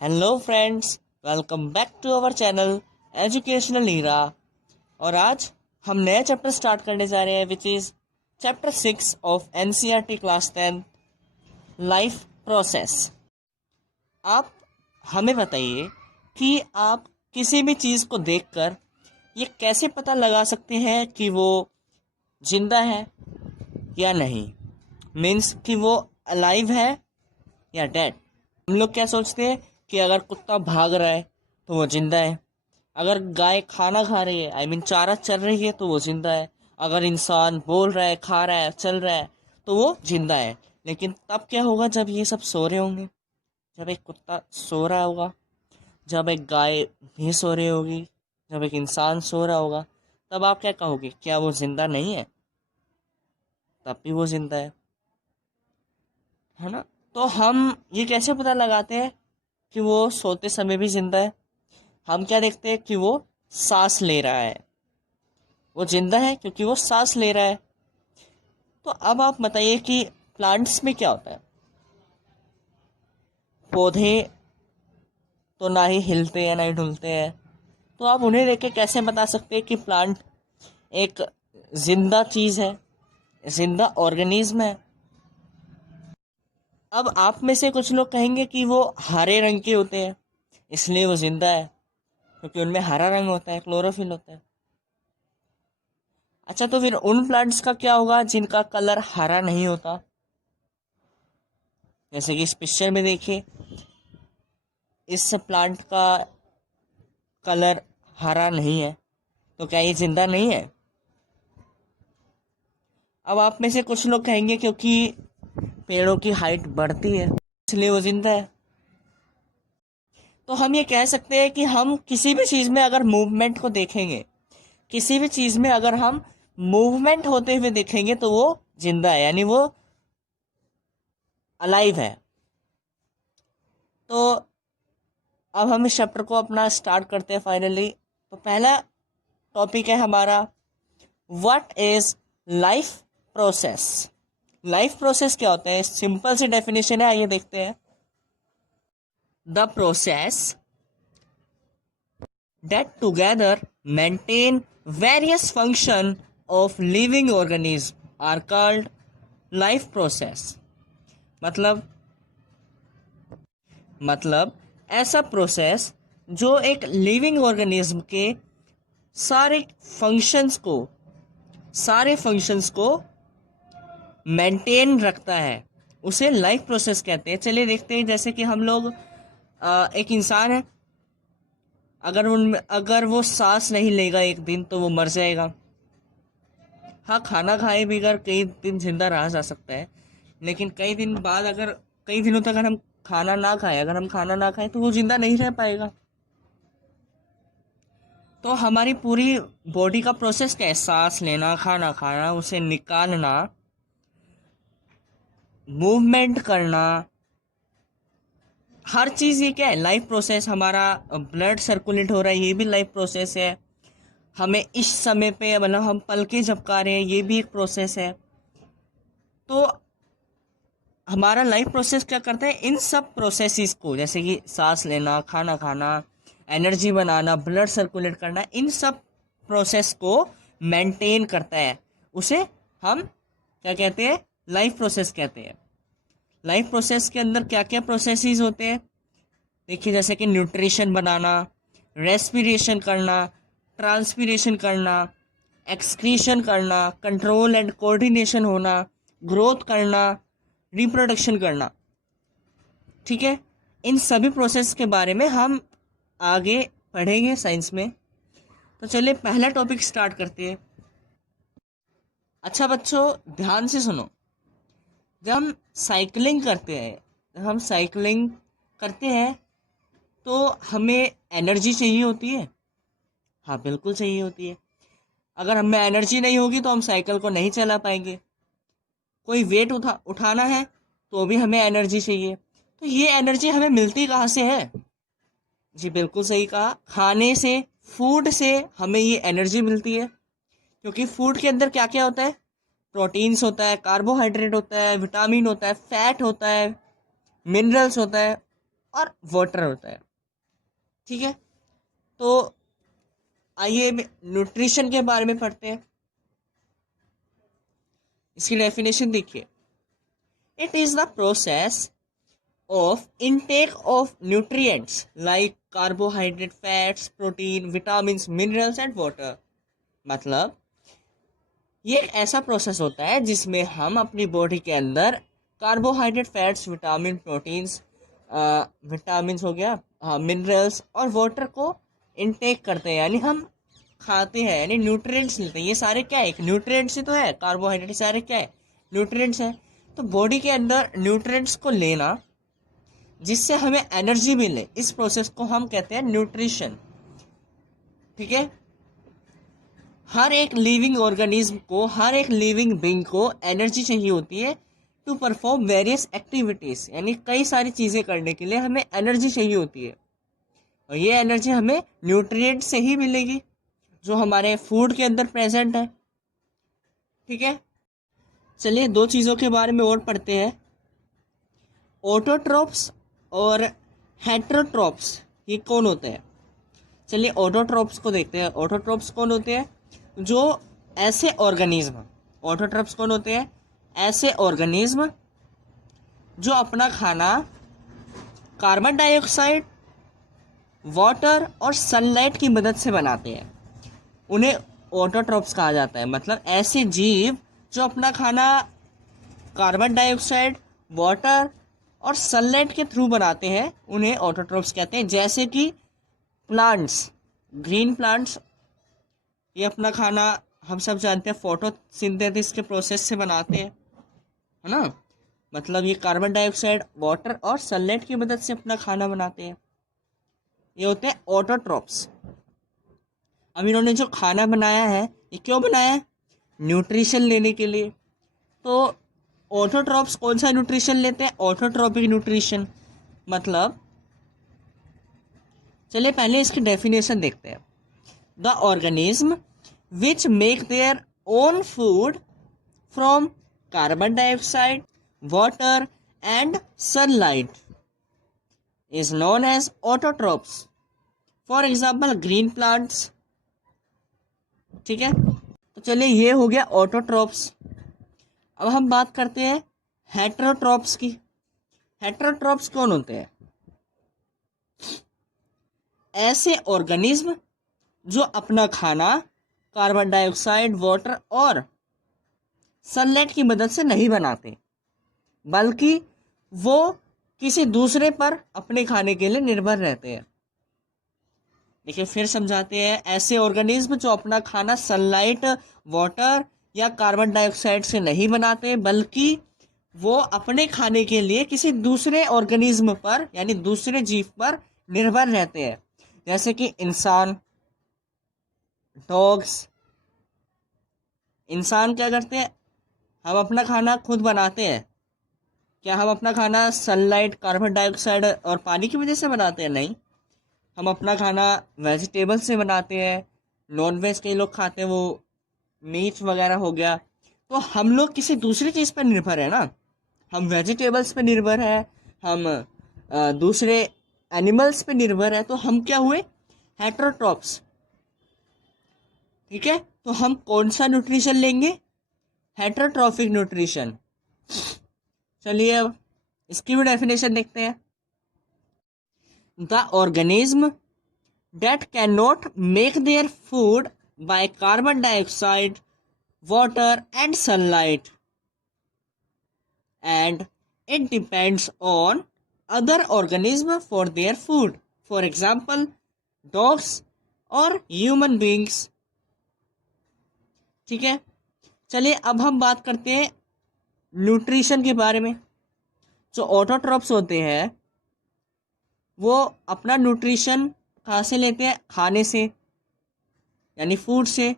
Hello friends, welcome back to our channel educational era. और आज हम नया चैप्टर स्टार्ट करने जा रहे हैं which is chapter 6 of NCERT class 10 life process. आप हमें बताइए कि आप किसी भी चीज़ को देखकर ये कैसे पता लगा सकते हैं कि वो जिंदा है या नहीं। मीन्स कि वो अलाइव है या डेड। हम लोग क्या सोचते हैं कि अगर कुत्ता भाग रहा है तो वो जिंदा है, अगर गाय खाना खा रही है चारा चल रही है तो वो जिंदा है, अगर इंसान बोल रहा है, खा रहा है, चल रहा है तो वो जिंदा है। लेकिन तब क्या होगा जब ये सब सो रहे होंगे, जब एक कुत्ता सो रहा होगा, जब एक गाय भी सो रही होगी, जब एक इंसान सो रहा होगा, तब आप क्या कहोगे? क्या वो जिंदा नहीं है? तब भी वो जिंदा है ना। तो हम ये कैसे पता लगाते हैं कि वो सोते समय भी जिंदा है? हम क्या देखते हैं कि वो सांस ले रहा है, वो जिंदा है क्योंकि वो सांस ले रहा है। तो अब आप बताइए कि प्लांट्स में क्या होता है? पौधे तो ना ही हिलते हैं ना ही डुलते हैं, तो आप उन्हें देख के कैसे बता सकते हैं कि प्लांट एक जिंदा चीज़ है, जिंदा ऑर्गेनिज्म है? अब आप में से कुछ लोग कहेंगे कि वो हरे रंग के होते हैं इसलिए वो जिंदा है, क्योंकि उनमें हरा रंग होता है, क्लोरोफिल होता है। अच्छा, तो फिर उन प्लांट्स का क्या होगा जिनका कलर हरा नहीं होता? जैसे कि इस पिक्चर में देखिए, इस प्लांट का कलर हरा नहीं है, तो क्या ये जिंदा नहीं है? अब आप में से कुछ लोग कहेंगे क्योंकि पेड़ों की हाइट बढ़ती है इसलिए वो जिंदा है। तो हम ये कह सकते हैं कि हम किसी भी चीज़ में अगर मूवमेंट को देखेंगे, किसी भी चीज़ में अगर हम मूवमेंट होते हुए देखेंगे तो वो जिंदा है, यानी वो अलाइव है। तो अब हम इस चैप्टर को अपना स्टार्ट करते हैं फाइनली। तो पहला टॉपिक है हमारा, what is life process. Life process क्या होता है? सिंपल सी डेफिनेशन है, आइए देखते हैं। The process that together maintain various function of living organism are called life process। मतलब मतलब ऐसा प्रोसेस जो एक लिविंग ऑर्गेनिज्म के सारे फंक्शंस को मेंटेन रखता है, उसे लाइफ प्रोसेस कहते हैं। चलिए देखते हैं, जैसे कि हम लोग एक इंसान है, अगर वो सांस नहीं लेगा एक दिन तो वो मर जाएगा। हाँ, खाना खाए बगैर कई दिन जिंदा रहा जा सकता है, लेकिन कई दिनों तक अगर हम खाना ना खाएं तो वो जिंदा नहीं रह पाएगा। तो हमारी पूरी बॉडी का प्रोसेस क्या है? सांस लेना, खाना खाना, उसे निकालना, मूवमेंट करना, हर चीज़ ये क्या है? Life process. हमारा ब्लड सर्कुलेट हो रहा है, ये भी लाइफ प्रोसेस है। हमें इस समय पे हम पल के झपका रहे हैं, ये भी एक प्रोसेस है। तो हमारा लाइफ प्रोसेस क्या करता है? इन सब प्रोसेसेस को, जैसे कि सांस लेना, खाना खाना, एनर्जी बनाना, ब्लड सर्कुलेट करना, इन सब प्रोसेस को मेंटेन करता है। उसे हम क्या कहते हैं? लाइफ प्रोसेस कहते हैं। लाइफ प्रोसेस के अंदर क्या क्या प्रोसेसेस होते हैं? देखिए, जैसे कि न्यूट्रिशन बनाना, रेस्पिरेशन करना, ट्रांसपिरेशन करना, एक्सक्रीशन करना, कंट्रोल एंड कोऑर्डिनेशन होना, ग्रोथ करना, रिप्रोडक्शन करना। ठीक है, इन सभी प्रोसेस के बारे में हम आगे पढ़ेंगे साइंस में। तो चलिए पहला टॉपिक स्टार्ट करते हैं। अच्छा बच्चों, ध्यान से सुनो। जब हम साइकिलिंग करते हैं जब हम साइकिलिंग करते हैं तो हमें एनर्जी चाहिए होती है। हाँ, बिल्कुल चाहिए होती है। अगर हमें एनर्जी नहीं होगी तो हम साइकिल को नहीं चला पाएंगे। कोई वेट उठाना है तो भी हमें एनर्जी चाहिए। तो ये एनर्जी हमें मिलती कहाँ से है? जी बिल्कुल सही कहा, खाने से, फूड से हमें ये एनर्जी मिलती है। क्योंकि फूड के अंदर क्या क्या होता है? प्रोटीन्स होता है, कार्बोहाइड्रेट होता है, विटामिन होता है, फैट होता है, मिनरल्स होता है, और वाटर होता है। ठीक है, तो आइए न्यूट्रिशन के बारे में पढ़ते हैं। इसकी डेफिनेशन देखिए, it is the process of intake of nutrients like carbohydrate, fats, protein, vitamins, minerals and water। मतलब ये एक ऐसा प्रोसेस होता है जिसमें हम अपनी बॉडी के अंदर carbohydrate, fats, vitamin, proteins, vitamins हो गया, हाँ, मिनरल्स और वाटर को इनटेक करते हैं, यानी हम खाते हैं, यानी न्यूट्रिएंट्स लेते हैं। ये सारे क्या है, एक न्यूट्रिएंट्स ही तो है, कार्बोहाइड्रेट सारे क्या है, न्यूट्रिएंट्स है। तो बॉडी के अंदर न्यूट्रिएंट्स को लेना जिससे हमें एनर्जी मिले, इस प्रोसेस को हम कहते हैं न्यूट्रिशन। ठीक है, हर एक लिविंग ऑर्गेनिज्म को, हर एक लिविंग बीइंग को एनर्जी चाहिए होती है टू परफॉर्म वेरियस एक्टिविटीज, यानी कई सारी चीजें करने के लिए हमें एनर्जी चाहिए होती है, और ये एनर्जी हमें न्यूट्रिएंट से ही मिलेगी जो हमारे फूड के अंदर प्रेजेंट है। ठीक है, चलिए दो चीज़ों के बारे में और पढ़ते हैं, ऑटोट्रोप्स और हेट्रोट्रोप्स। ये कौन होते हैं? चलिए ऑटोट्रोप्स को देखते हैं। ऑटोट्रोप्स कौन होते हैं? जो ऐसे ऑर्गेनिज्म, ऑटोट्रोप्स कौन होते हैं? ऐसे ऑर्गेनिज्म जो अपना खाना कार्बन डाइऑक्साइड, वाटर और सनलाइट की मदद से बनाते हैं, उन्हें ऑटोट्रोप्स कहा जाता है। मतलब ऐसे जीव जो अपना खाना कार्बन डाइऑक्साइड, वाटर और सनलाइट के थ्रू बनाते हैं, उन्हें ऑटोट्रोप्स कहते हैं। जैसे कि प्लांट्स, ग्रीन प्लांट्स, ये अपना खाना हम सब जानते हैं फोटोसिंथेसिस के प्रोसेस से बनाते हैं, है ना। मतलब ये कार्बन डाइऑक्साइड, वाटर और सनलाइट की मदद से अपना खाना बनाते हैं, ये होते हैं ऑटोट्रोप्स। अब इन्होंने जो खाना बनाया है, ये क्यों बनाया है? न्यूट्रिशन लेने के लिए। तो ऑटोट्रोप्स कौन सा न्यूट्रिशन लेते हैं? Autotrophic nutrition. मतलब चलिए पहले इसकी डेफिनेशन देखते हैं। The organism which make their own food from carbon dioxide, water and sunlight is known as autotrophs. For example green plants. ठीक है, तो चलिए ये हो गया ऑटोट्रोप्स। अब हम बात करते हैं हेट्रोट्रोप्स की। हेट्रोट्रोप्स कौन होते हैं? ऐसे ऑर्गेनिज्म जो अपना खाना कार्बन डाइऑक्साइड, वाटर और सनलाइट की मदद से नहीं बनाते, बल्कि वो किसी दूसरे पर अपने खाने के लिए निर्भर रहते हैं। देखिए फिर समझाते हैं, ऐसे ऑर्गेनिज्म जो अपना खाना सनलाइट, वाटर या कार्बन डाइऑक्साइड से नहीं बनाते, बल्कि वो अपने खाने के लिए किसी दूसरे ऑर्गेनिज्म पर, यानी दूसरे जीव पर निर्भर रहते हैं। जैसे कि इंसान, डॉग्स। इंसान क्या करते हैं? हम अपना खाना खुद बनाते हैं। क्या हम अपना खाना सनलाइट, कार्बन डाइऑक्साइड और पानी की वजह से बनाते हैं? नहीं, हम अपना खाना वेजिटेबल से बनाते हैं। नॉन वेज कई लोग खाते हैं, वो मीट वगैरह हो गया। तो हम लोग किसी दूसरी चीज़ पर निर्भर है ना। हम वेजिटेबल्स पे निर्भर है, हम दूसरे एनिमल्स पे निर्भर है, तो हम क्या हुए? हेट्रोट्रोप्स। ठीक है, तो हम कौन सा न्यूट्रिशन लेंगे? Heterotrophic nutrition. चलिए अब इसकी भी डेफिनेशन देखते हैं। The organism that cannot make their food by carbon dioxide, water and sunlight, and it depends on other organisms for their food, for example dogs or human beings। ठीक है, चलिए अब हम बात करते हैं न्यूट्रिशन के बारे में। जो ऑटोट्रोप्स होते हैं वो अपना न्यूट्रिशन कहाँ से लेते हैं? खाने से, यानी फूड से,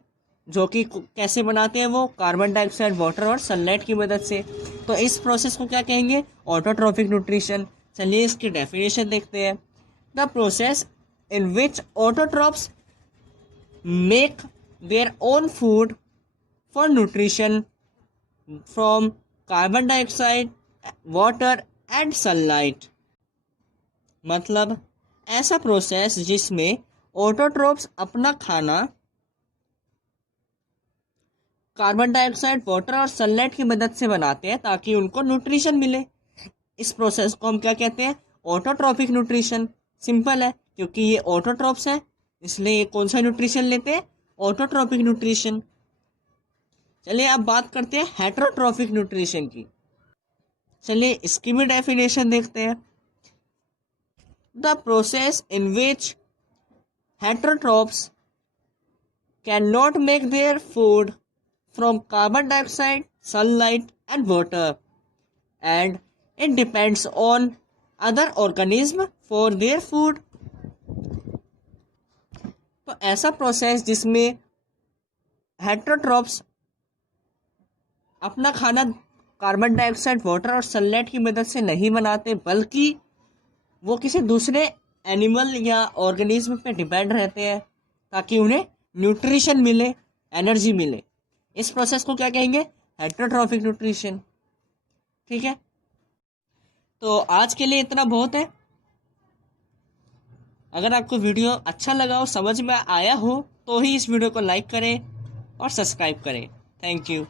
जो कि कैसे बनाते हैं? वो कार्बन डाइऑक्साइड, वाटर और सनलाइट की मदद से। तो इस प्रोसेस को क्या कहेंगे? Autotrophic nutrition. चलिए इसकी डेफिनेशन देखते हैं। The process in which autotrophs make their own food for nutrition from carbon dioxide, water and sunlight. मतलब ऐसा प्रोसेस जिसमें ऑटोट्रोफ्स अपना खाना कार्बन डाइऑक्साइड, वाटर और सनलाइट की मदद से बनाते हैं ताकि उनको न्यूट्रिशन मिले। इस प्रोसेस को हम क्या कहते हैं? Autotrophic nutrition. सिंपल है, क्योंकि ये ऑटोट्रॉफ्स है इसलिए ये कौन सा न्यूट्रिशन लेते हैं? Autotrophic nutrition. चलिए अब बात करते हैं हेटरोट्रॉफिक न्यूट्रिशन की। चलिए इसकी भी डेफिनेशन देखते हैं। The process in which heterotrophs cannot make their food from carbon dioxide, sunlight, and water, and it depends on other organism for their food. तो ऐसा प्रोसेस जिसमें हेटरोट्रॉप्स अपना खाना कार्बन डाइऑक्साइड, वाटर और सनलाइट की मदद से नहीं बनाते, बल्कि वो किसी दूसरे एनिमल या ऑर्गेनिज्म पे डिपेंड रहते हैं ताकि उन्हें न्यूट्रिशन मिले, एनर्जी मिले। इस प्रोसेस को क्या कहेंगे? Heterotrophic nutrition. ठीक है, तो आज के लिए इतना बहुत है। अगर आपको वीडियो अच्छा लगा हो, समझ में आया हो, तो ही इस वीडियो को लाइक करें और सब्सक्राइब करें। Thank you.